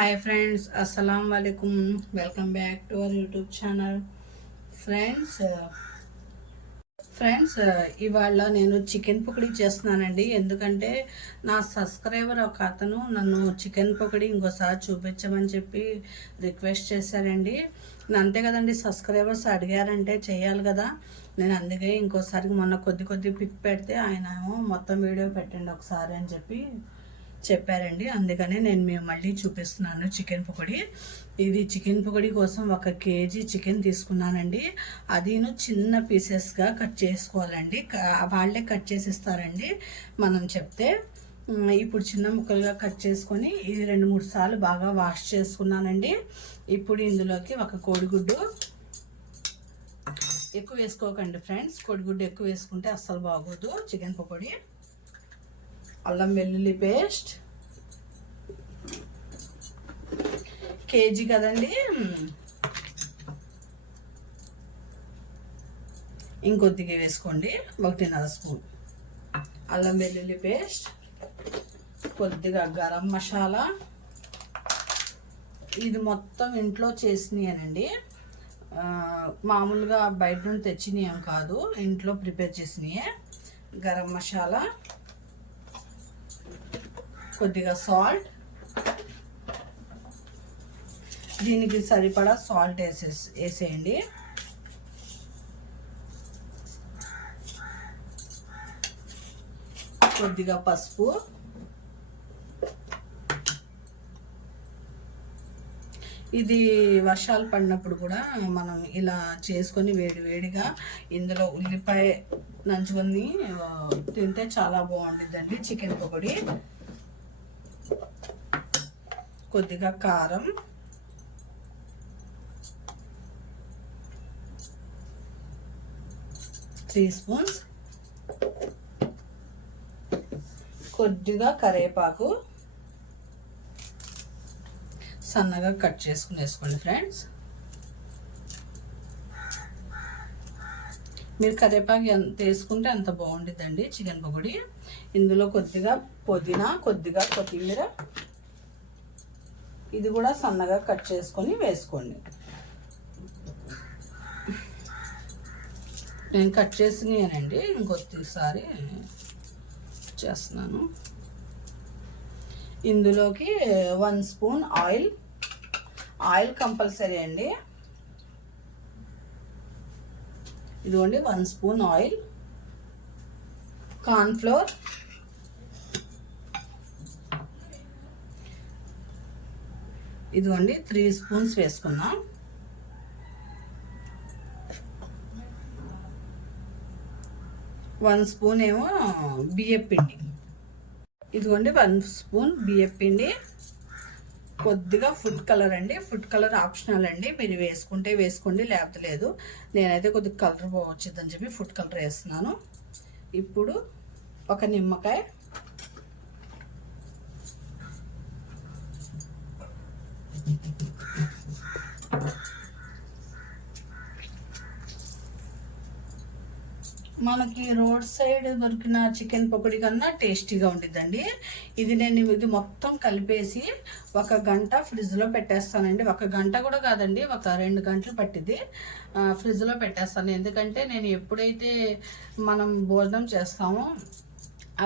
Hi friends, అస్సలం వాలేకుమ్. Welcome back to our YouTube channel. Friends ఇవాళ నేను చికెన్ పకోడీ చేస్తున్నానండి. ఎందుకంటే నా సబ్స్క్రైబర్ ఒక అతను నన్ను చికెన్ పకోడీ ఇంకోసారి చూపించమని చెప్పి రిక్వెస్ట్ చేశారండి. అంతే కదండి, సబ్స్క్రైబర్స్ అడిగారంటే చేయాలి కదా. నేను అందుకే ఇంకోసారి మొన్న కొద్ది పిక్ పెడితే ఆయన మొత్తం వీడియో పెట్టండి ఒకసారి అని చెప్పారండి. అందుకనే నేను మేము మళ్ళీ చూపిస్తున్నాను చికెన్ పకోడీ. ఇది చికెన్ పకోడీ కోసం 1 కేజీ చికెన్ తీసుకున్నానండి. అదిను చిన్న పీసెస్గా కట్ చేసుకోవాలండి. వాళ్ళే కట్ చేసి ఇస్తారండి మనం చెప్తే. ఇప్పుడు చిన్న ముక్కలుగా కట్ చేసుకొని ఇది 2-3 సార్లు బాగా వాష్ చేసుకున్నానండి. ఇప్పుడు ఇందులోకి 1 కోడిగుడ్డు, ఎక్కువ వేసుకోకండి ఫ్రెండ్స్, కోడిగుడ్డు ఎక్కువ వేసుకుంటే అస్సలు బాగోదు చికెన్ పకోడీ. అల్లం వెల్లుల్లి పేస్ట్, కేజీ కదండి, ఇంకొద్దిగా వేసుకోండి, 1.5 స్పూన్ అల్లం వెల్లుల్లి పేస్ట్, కొద్దిగా గరం మసాలా. ఇది మొత్తం ఇంట్లో చేసినాయనండి, మామూలుగా బయట నుండి తెచ్చినవి కాదు, ఇంట్లో ప్రిపేర్ చేసినాయే. గరం మసాలా, కొద్దిగా సాల్ట్, దీనికి సరిపడా సాల్ట్ వేసేయండి. కొద్దిగా పసుపు, ఇది వర్షాలు పడినప్పుడు కూడా మనం ఇలా చేసుకొని వేడిగా ఇందులో ఉల్లిపాయ నంచుకొని తింటే చాలా బాగుంటుందండి చికెన్ పకోడీ. కొద్దిగా కారం, త్రీ స్పూన్స్, కొద్దిగా కరివేపాకు సన్నగా కట్ చేసుకుని వేసుకోండి ఫ్రెండ్స్. మీరు కరివేపాకు ఎంత వేసుకుంటే అంత బాగుంటుందండి చికెన్ పకోడీ. ఇందులో కొద్దిగా పుదీనా, కొద్దిగా కొత్తిమీర, ఇది కూడా సన్నగా కట్ చేసుకొని వేసుకోండి. నేను కట్ చేసినానండి, ఇంకొకసారి చేస్తున్నాను. ఇందులోకి 1 స్పూన్ ఆయిల్ కంపల్సరీ అండి. ఇదిగోండి 1 స్పూన్ ఆయిల్, కార్న్ఫ్లోర్, ఇదిగోండి 3 స్పూన్స్ వేసుకున్నాం. వన్ స్పూన్ ఏమో బియ్యం పిండి, ఇదిగోండి 1 స్పూన్ బియ్యం పిండి, కొద్దిగా ఫుడ్ కలర్ అండి. ఫుడ్ కలర్ ఆప్షనల్ అండి, మీరు వేసుకుంటే వేసుకోండి, లేకపోతే లేదు. నేనైతే కొద్దిగా కలర్ వచ్చిందని చెప్పి ఫుడ్ కలర్ వేస్తున్నాను. ఇప్పుడు 1 నిమ్మకాయ, మనకి రోడ్ సైడ్ దొరికిన చికెన్ పకోడీ కన్నా టేస్టీగా ఉంటుందండి. నేను ఇది మొత్తం కలిపేసి 1 గంట ఫ్రిడ్జ్లో పెట్టేస్తానండి. 1 గంట కూడా కాదండి, 2 గంటలు పట్టింది ఫ్రిడ్జ్లో పెట్టేస్తాను. ఎందుకంటే నేను ఎప్పుడైతే మనం భోజనం చేస్తామో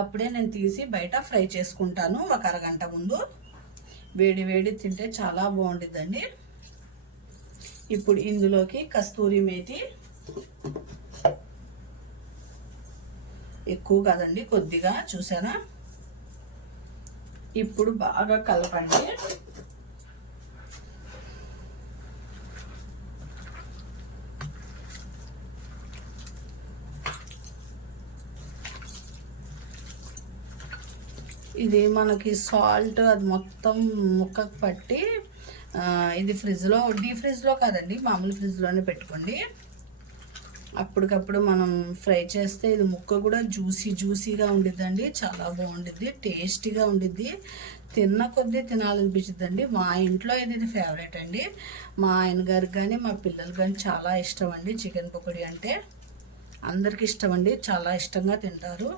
అప్పుడే నేను తీసి బయట ఫ్రై చేసుకుంటాను. 1 అరగంట ముందు వేడి తింటే చాలా బాగుంటుందండి. ఇప్పుడు ఇందులోకి కస్తూరి మేతి, ఎక్కువ కాదండి, కొద్దిగా, చూసారా. ఇప్పుడు బాగా కలపండి. ఇది మనకి సాల్ట్ అది మొత్తం ముక్కకు పట్టి, ఇది డీప్ ఫ్రిడ్జ్లో కాదండి, మామూలు ఫ్రిడ్జ్లోనే పెట్టుకోండి. అప్పటికప్పుడు మనం ఫ్రై చేస్తే ఇది ముక్క కూడా జ్యూసీగా ఉండిద్దండి, చాలా బాగుండిద్ది, టేస్టీగా ఉండిద్ది, తిన్న కొద్దీ తినాలనిపించిద్దండి. మా ఇంట్లో ఇది ఫేవరెట్ అండి. మా ఆయన గారికి కానీ మా పిల్లలు కానీ చాలా ఇష్టం అండి చికెన్ పకోడీ అంటే. అందరికీ ఇష్టం అండి, చాలా ఇష్టంగా తింటారు.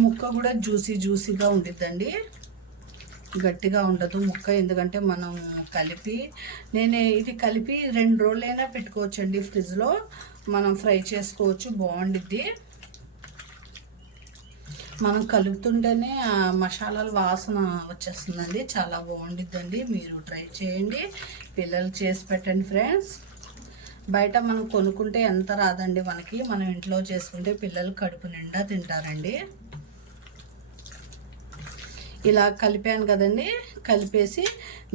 ముక్క కూడా జ్యూసీగా ఉండిద్దండి, గట్టిగా ఉండదు ముక్క. ఎందుకంటే మనం ఇది కలిపి 2 రోజులైనా పెట్టుకోవచ్చండి ఫ్రిడ్జ్లో, మనం ఫ్రై చేసుకోవచ్చు, బాగుండిద్ది. మనం కలుపుతుంటేనే ఆ మసాలాల వాసన వచ్చేస్తుందండి, చాలా బాగుండిద్దండి. మీరు ట్రై చేయండి, పిల్లలు చేసి పెట్టండి ఫ్రెండ్స్. బయట మనం కొనుక్కుంటే ఎంత రాదండి మనకి, మనం ఇంట్లో చేసుకుంటే పిల్లలు కడుపు నిండా తింటారండి. ఇలా కలిపాను కదండి, కలిపేసి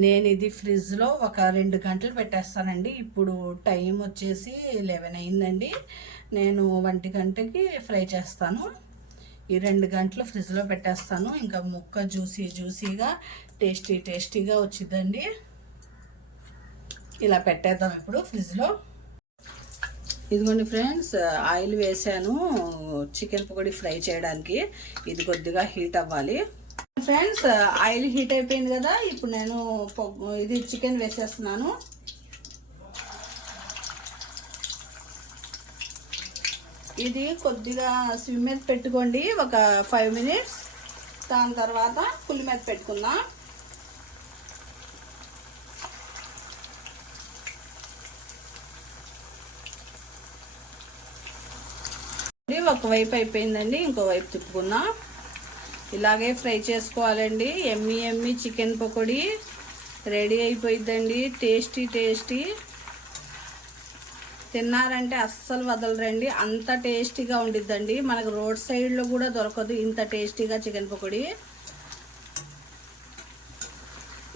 నేను ఇది ఫ్రిడ్జ్లో ఒక 2 గంటలు పెట్టేస్తానండి. ఇప్పుడు టైం వచ్చేసి 11 అయిందండి. నేను 1 గంటకి ఫ్రై చేస్తాను. ఈ 2 గంటలు ఫ్రిడ్జ్లో పెట్టేస్తాను. ఇంకా ముక్క జ్యూసీగా టేస్టీగా వచ్చిందండి. ఇలా పెట్టేద్దాం ఇప్పుడు ఫ్రిడ్జ్లో. ఇదిగోండి ఫ్రెండ్స్, ఆయిల్ వేసాను చికెన్ పకోడీ ఫ్రై చేయడానికి. ఇది కొద్దిగా హీట్ అవ్వాలి ఫ్రెండ్స్. ఆయిల్ హీట్ అయిపోయింది కదా, ఇప్పుడు నేను ఇది చికెన్ వేసేస్తున్నాను. ఇది కొద్దిగా స్విమ్ మీద పెట్టుకోండి, ఒక 5 మినిట్స్. దాని తర్వాత పులి మీద పెట్టుకుందాం. ఒకవైపు అయిపోయిందండి, ఇంకో వైపు తిప్పుకుందాం. ఇలాగే ఫ్రై చేసుకోవాలండి. ఎమ్మి చికెన్ పకోడీ రెడీ అయిపోయిందండి. టేస్టీ తిన్నారంటే అస్సలు వదలరండి, అంత టేస్టీగా ఉండిద్దండి. మనకు రోడ్ సైడ్లో కూడా దొరకదు ఇంత టేస్టీగా చికెన్ పకోడీ.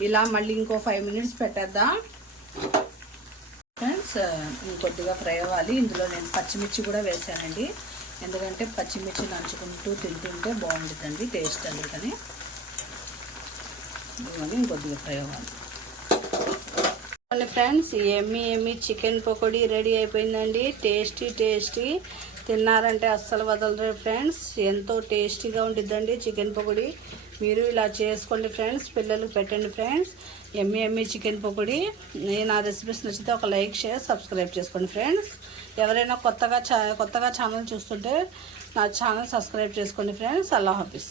ఇలా మళ్ళీ ఇంకో 5 మినిట్స్ పెట్టేద్దాం ఫ్రెండ్స్. ఇంకొద్దిగా ఫ్రై అవ్వాలి. ఇందులో నేను పచ్చిమిర్చి కూడా వేసానండి, ఎందుకంటే పచ్చిమిర్చి నంచుకుంటూ తింటుంటే బాగుంటుందండి టేస్ట్ అందుకని. ఇంకొద్దిగా ఫ్రై అవ్వాలి ఫ్రెండ్స్. ఎమ్మి చికెన్ పకోడీ రెడీ అయిపోయిందండి. టేస్టీ తిన్నారంటే అస్సలు వదలరు ఫ్రెండ్స్. ఎంతో టేస్టీగా ఉండిద్దండి చికెన్ పకోడీ. మీరు ఇలా చేసుకోండి ఫ్రెండ్స్, పిల్లలకు పెట్టండి ఫ్రెండ్స్. ఎమ్మి చికెన్ పకోడీ. నా రెసిపీస్ నచ్చితే ఒక లైక్, షేర్, సబ్స్క్రైబ్ చేసుకోండి ఫ్రెండ్స్. ఎవరైనా కొత్తగా ఛానల్ చూస్తుంటే నా ఛానల్ సబ్స్క్రైబ్ చేసుకోండి ఫ్రెండ్స్. అల్లా హాఫీస్.